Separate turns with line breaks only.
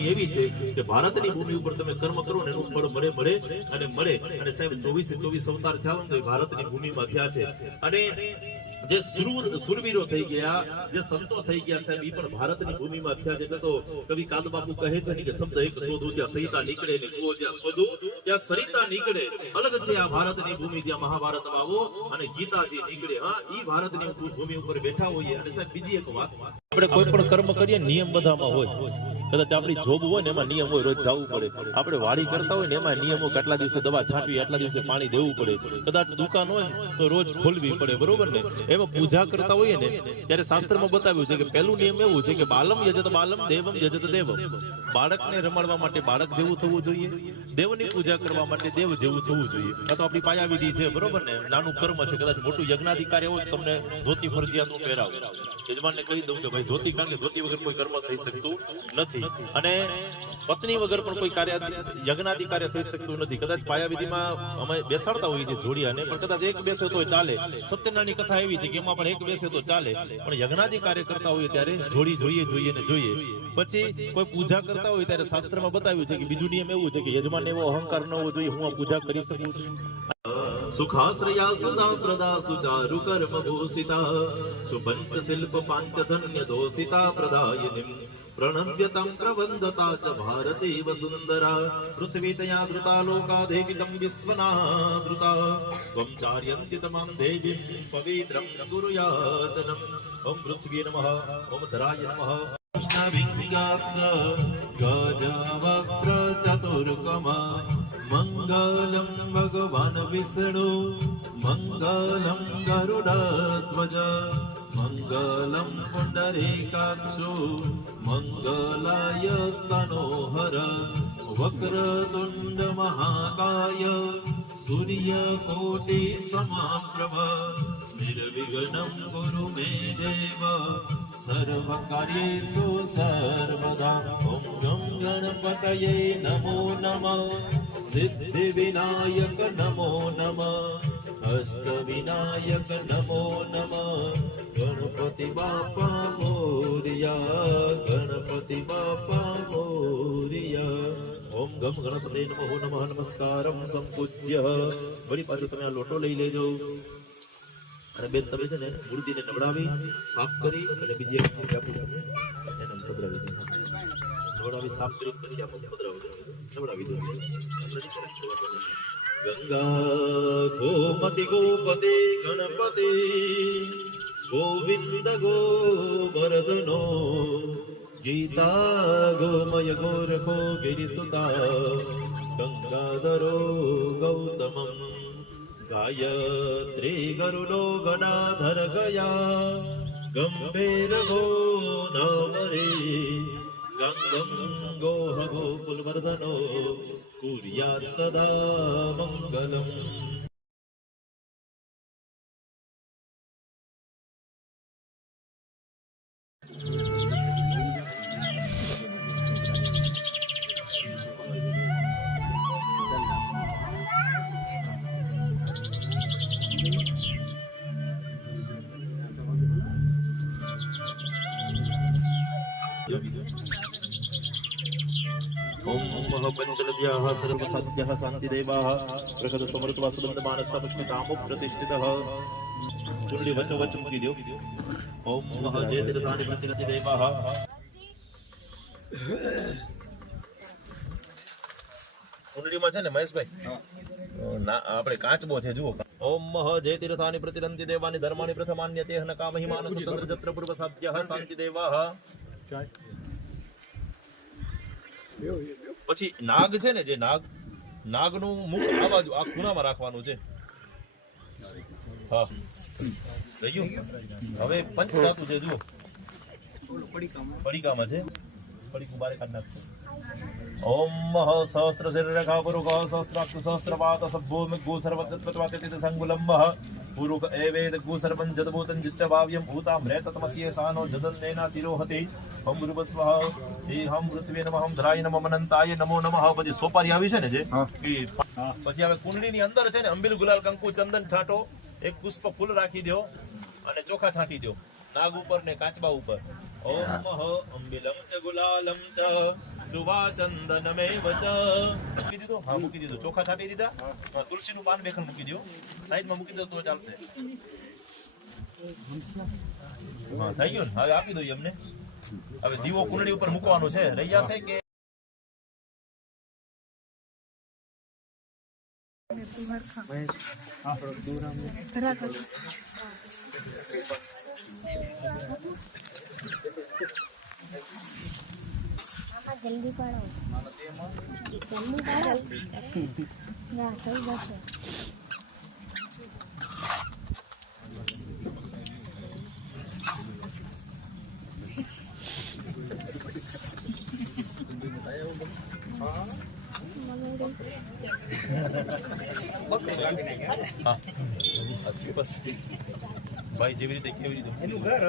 એ એવી છે કે ભારતની ભૂમિ ઉપર તમે કર્મ કરો ને એનું ફળ મળે મળે અને મળે. અને સાહેબ, ચોવીસે ચોવીસ અવતાર થયા ને ભારતની ભૂમિમાં થયા છે. અને જે સુરવીર સુરવીરો થઈ ગયા, જે સંતો થઈ ગયા સાહેબ એ પણ ભારતની ભૂમિમાં થયા છે. તો કવિ કાદબાપુ કહે છે કે શબ્દ એક શોધો, ત્યાં સહિતા નીકળે ને કુઓ જ્યાં શોધો, ત્યાં સરિતા નીકળે. અલગ છે આ ભારતની ભૂમિ જ્યાં મહાભારત આવો અને ગીતાજી નીકળે. હા, ઈ ભારતની ભૂમિ ઉપર બેઠા હોઈએ. અને સાહેબ, બીજી એક વાત. આપણે કોઈ પણ કર્મ કરીએ, નિયમ બધામાં હોય. કદાચ આપણી જોબ હોય ને એમાં નિયમ હોય, રોજ જવું પડે. આપણે વાડી કરતા હોય ને એમાં નિયમો કેટલા દિવસે દવા છાંટવી એટલા દિવસે પાણી દેવું પડે. કદાચ દુકાન હોય તો રોજ ખોલવી પડે, બરોબર ને? એમાં પૂજા કરતા હોઈએ ને, ત્યારે શાસ્ત્રમાં બતાવ્યું છે કે પહેલું નિયમ એવું છે કે બાલમ યજત બાલમ દેવમ યજત દેવમ. બાળકને રમાડવા માટે બાળક જેવું થવું જોઈએ, દેવની પૂજા કરવા માટે દેવ જેવું થવું જોઈએ. આ તો આપણી પાયાવિધિ છે, બરોબર ને? નાનું કર્મ છે, કદાચ મોટું યજ્ઞાધિકારી હોય તમને ધોતી ફરજિયાત હું પહેરાવું. યજમાનને કહી દઉં કે ભાઈ, ધોતી કારણ ધોતી વગર કોઈ કર્મ થઈ શકતું નથી. અને પત્ની વગર પણ કોઈ કાર્ય યજ્ઞાદિ કાર્ય થઈ શકતું નથી. કદાચ પાયાવિધિમાં અમે બેસાડતા હોઈએ છીએ જોડિયાને, પણ કદાચ એક બેસે તો ચાલે. સત્યનારાયણની કથા એવી છે કે એમાં પણ એક બેસે તો ચાલે. પણ યજ્ઞાદિ કાર્ય કરતા હોઈએ ત્યારે જોડી જોઈએ જોઈએ ને જોઈએ. પછી કોઈ પૂજા કરતા હોય ત્યારે શાસ્ત્રમાં બતાવ્યું છે કે બીજું નિયમ એવું છે કે યજમાન એવો અહંકાર ન હોવો જોઈએ, હું આ પૂજા કરી શકું છું. સુખાશ્રયા સુધા પ્રદા સુચારુ કર્મ ભૂષિતા સુપંચ શિલ્પ પાંચ ધન્ય દોષિતા પ્રદાયિનીમ. प्रणव्यतं प्रवन्दता च भारतेव सुन्दरा पृथ्वीतया धृता लोका देवि तं विश्वनाधृता त्वं चार्यन्ति तमां देवीं पवित्रं गुरुयाचनम् ॐ पृथ्वी नमः ॐ धराय नमः गजवक्त्रचतुर्कमा मङ्गलं भगवान् विष्णु मङ्गलं गरुडध्वज मङ्गलं पुण्डरीकाक्षो मङ्गलाय स्तनोहर वक्रतुण्ड સૂર્ય કોટિ સમાપ્રભ નિર્વિઘ્નમ ગુરુ મે દેવ સર્વ કાર્યેષુ સર્વદા ઓમ નમ ગણપતયે નમો નમઃ સિદ્ધિ વિનાયક નમો નમઃ અષ્ટ વિનાયક નમો નમઃ ગણપતિ બાપા મોરિયા ગણપતિ બાપા મોરિયા ઓમ ગમ ગણપતે નમો નમઃ નમસ્કારમ સંપૂજ્ય વળી પાછું તમે આ લોટો લઈ લેજો અને બેન તમે છે ને મૂર્તિને નવડાવી સાફ કરી અને બીજી એક મૂર્તિ આપું તમને એને પધરાવી દો નવડાવી સાફ કરી પછી આપણે પધરાવજો નવડાવી દો ગંગા ગોમતી ગોપતે ગણપતિ ગોવિંદ ગોવર્ધનો ગીતા गीता गोमय गोरगोभिरिसुता गङ्गाधरो गौतमम् गायत्री गरुडो गणाधर गया गम्भीरगो नरे गङ्गं गोह गोकुलवर्धनो कुर्यात् सदा मङ्गलम् ॐ मः पञ्चनद्याः सर्वसाध्यः शान्तिदेवाः प्रगत समृद्ध सुबन्धमानस्तपुष्पितामो प्रतिष्ठितः कुण्डी वच वच મૂકી દો ઓમ મહ જય તીર્થાની પ્રતિનતિ દેવાહ કુંડળીમાં છે ને મહેશભાઈ ના આપણે કાચબો છે જુઓ ઓમ મહ જય તીર્થાની પ્રતિનંતિ દેવાની ધર્માની પ્રથમાન્ય તે હન કામ હિમાનસ ચંદ્ર જત્ર પૂર્વ સાધ્યઃ શાંતિ દેવાહ પછી નાગ છે ને, જે નાગ, નાગનું મુખ આ આ ખૂણામાં રાખવાનું છે. હવે પંચ ધાતુ છે, જુઓ. પડીકામાં છે. પડીકું બારે કાઢ નાખજો ઓમ સહસ્ત્ર શરીર રેખા પુરુષ સહસ્ત્રાક્ષ સહસ્ત્રપાત સભ્ભો ગો સર્વતત્વત્વાતિત સંગુલંબઃ પુરુષ એવેદ ગો સર્વં જદભૂતં જિચ્ચ ભાવ્યં ભૂતામ રેતતમસ્યે સાનો જદન્નેના તિરોહતે હમ રૂપસ્વઃ હે હમ પૃથ્વી નમઃ હમ ધરાય નમઃ અનંતાય નમો નમઃ પછી સોપારી આવી છે ને જે એ પછી હવે કુંડળીની અંદર છે ને અંબિલ ગુલાલ કંકુ ચંદન છાંટો એક પુષ્પ ફૂલ રાખી દો અને ચોખા છાંટી દો નાગ ઉપર ને કાચબા ઉપર. ઓમ મહ અંબિલમ ચ ગુલાલમ ચ. ચુવા ચંદન મે વચ મૂકી દીધો હા મૂકી દીધો ચોખા છાંટી દીધા હા, તુલસીનું પાન બેખન મૂકી દો સાઈડમાં મૂકી દો તો ચાલશે હા થઈ ગયું ને હવે આપી દો એમને હવે દીવો કુંડળી ઉપર મૂકવાનો છે રહી જશે કે
આમાં જલ્દી પાડો. જલ્દી પાડો ના થઈ જશે
ભાઈ જેવી રીતે કેવી રીતે એનું ઘર